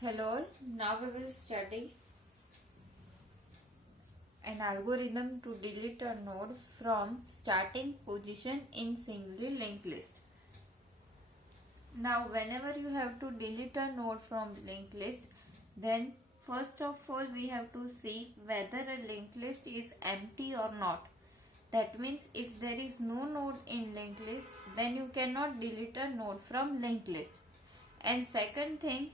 Hello, now we will study an algorithm to delete a node from starting position in singly linked list. Now whenever you have to delete a node from linked list, then first of all we have to see whether a linked list is empty or not. That means if there is no node in linked list, then you cannot delete a node from linked list. And second thing,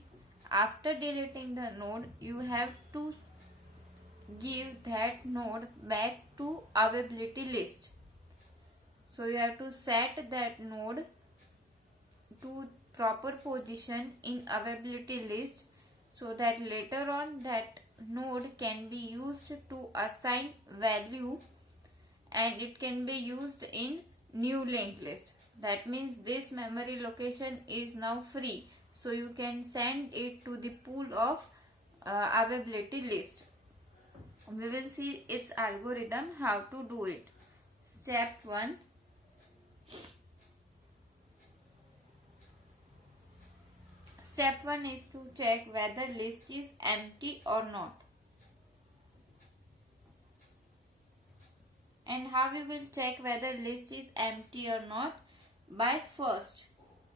after deleting the node, you have to give that node back to availability list. So you have to set that node to proper position in availability list so that later on that node can be used to assign value and it can be used in new linked list. That means this memory location is now free, so you can send it to the pool of availability list. We will see its algorithm how to do it. Step 1. Step 1 is to check whether list is empty or not. And how we will check whether list is empty or not? By first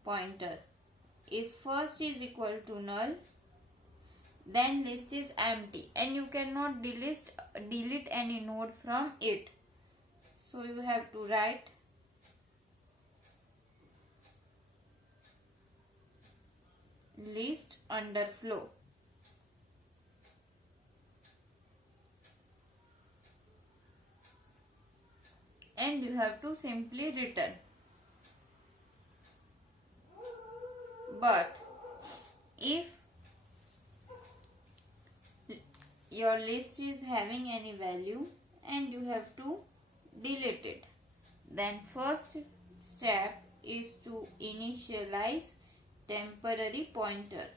pointer. If first is equal to null, then list is empty and you cannot delete any node from it. So you have to write list underflow. And you have to simply return. But if your list is having any value and you have to delete it, then first step is to initialize temporary pointer,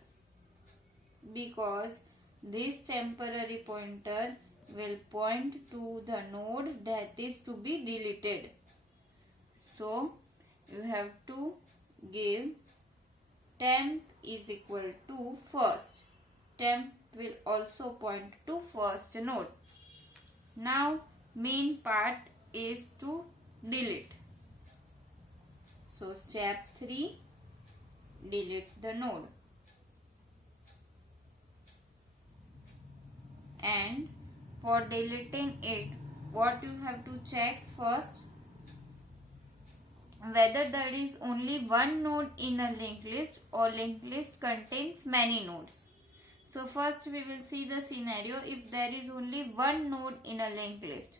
because this temporary pointer will point to the node that is to be deleted. So you have to give temp is equal to first. Temp will also point to first node. Now main part is to delete. So step 3, delete the node. And for deleting it, what you have to check first? Whether there is only one node in a linked list or linked list contains many nodes. So first we will see the scenario if there is only one node in a linked list,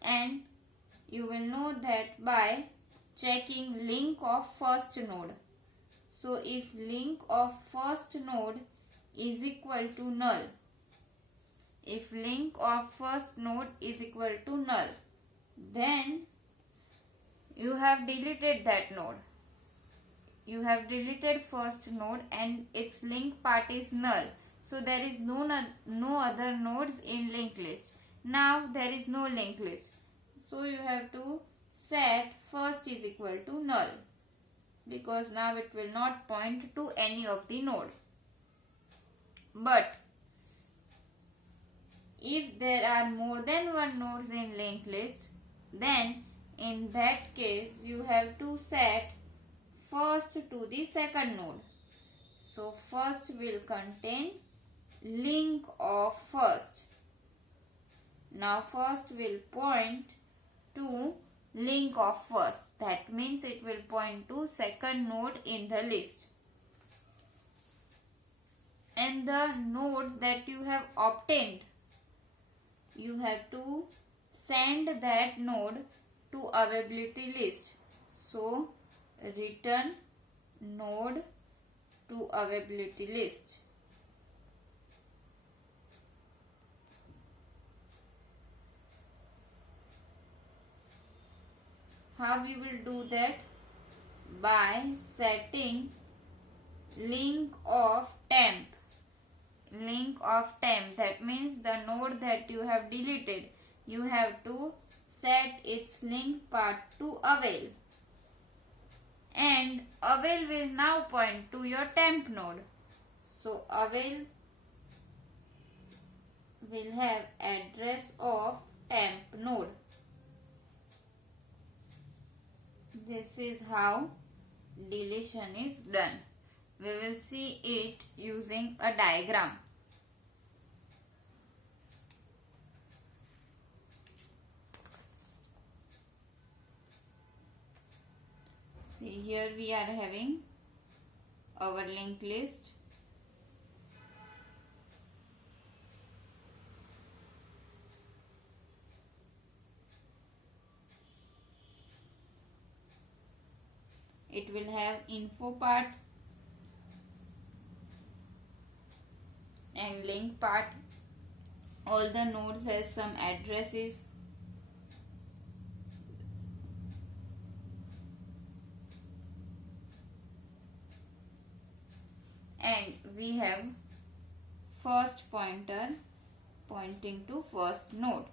and you will know that by checking link of first node. So if link of first node is equal to null, if link of first node is equal to null, then you have deleted that node. You have deleted first node and its link part is null. So there is no other nodes in linked list. Now there is no linked list. So you have to set first is equal to null, because now it will not point to any of the node. But if there are more than one nodes in linked list, then in that case you have to set first to the second node. So first will contain link of first. Now first will point to link of first. That means it will point to second node in the list. And the node that you have obtained, you have to send that node to availability list. So return node to availability list. How we will do that? By setting link of temp. Link of temp, that means the node that you have deleted, you have to set its link part to avail. And avail will now point to your temp node. So avail will have address of temp node. This is how deletion is done. We will see it using a diagram. See, here we are having our linked list. It will have info part and link part. All the nodes has some addresses. And we have first pointer pointing to first node.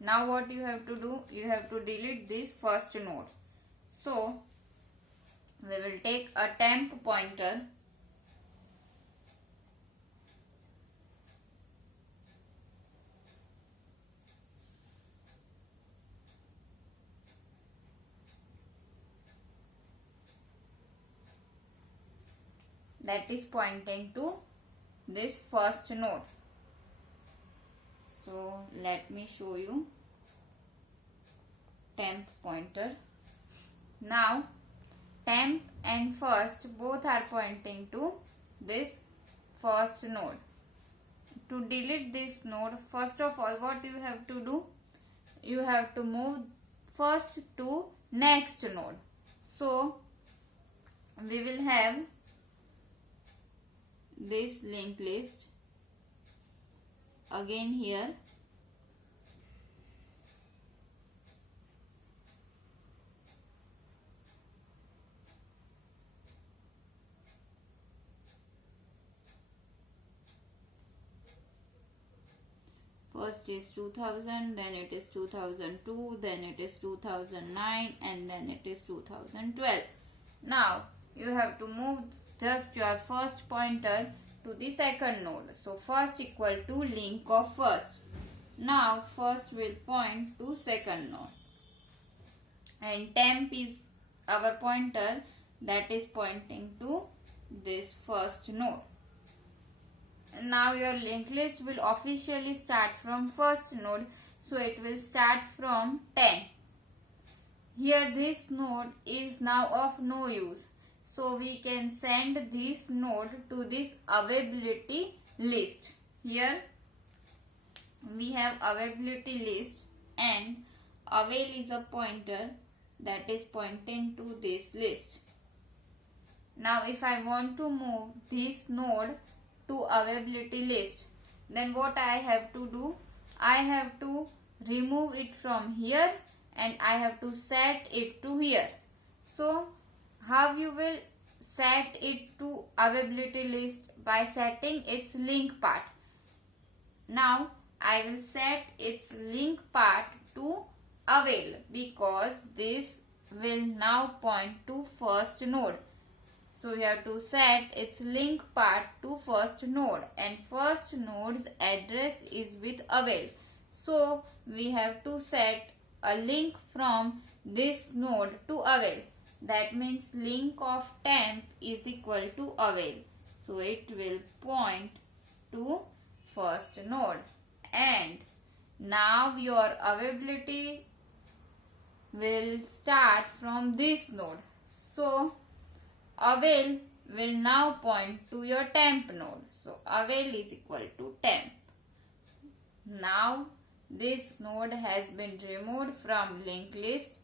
Now what you have to do? You have to delete this first node. So we will take a temp pointer that is pointing to this first node. So let me show you temp pointer. Now temp and first both are pointing to this first node. To delete this node, first of all what you have to do? You have to move first to next node. So we will have this linked list again here. First is 2000, then it is 2002, then it is 2009, and then it is 2012. Now you have to move just your first pointer to the second node. So first equal to link of first. Now first will point to second node. And temp is our pointer that is pointing to this first node. Now your linked list will officially start from first node. So it will start from 10. Here this node is now of no use. So we can send this node to this availability list. Here we have availability list and avail is a pointer that is pointing to this list. Now if I want to move this node to availability list, then what I have to do? I have to remove it from here and I have to set it to here. So how you will set it to availability list? By setting its link part. Now I will set its link part to avail because this will now point to first node. So we have to set its link part to first node and first node's address is with avail. So we have to set a link from this node to avail. That means link of temp is equal to avail. So it will point to first node. And now your availability will start from this node. So avail will now point to your temp node. So avail is equal to temp. Now this node has been removed from linked list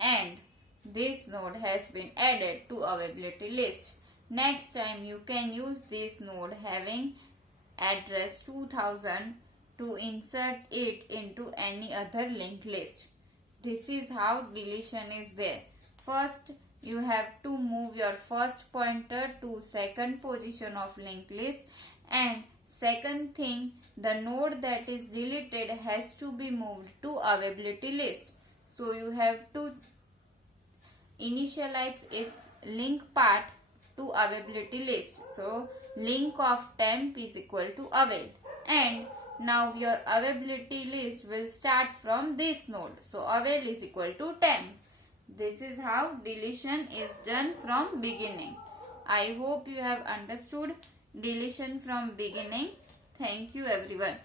and this node has been added to availability list. Next time you can use this node having address 2000 to insert it into any other linked list. This is how deletion is there. First you have to move your first pointer to second position of linked list, and second thing, the node that is deleted has to be moved to availability list. So you have to initialize its link part to availability list. So link of temp is equal to avail, and now your availability list will start from this node. So avail is equal to temp. This is how deletion is done from beginning. I hope you have understood deletion from beginning. Thank you everyone.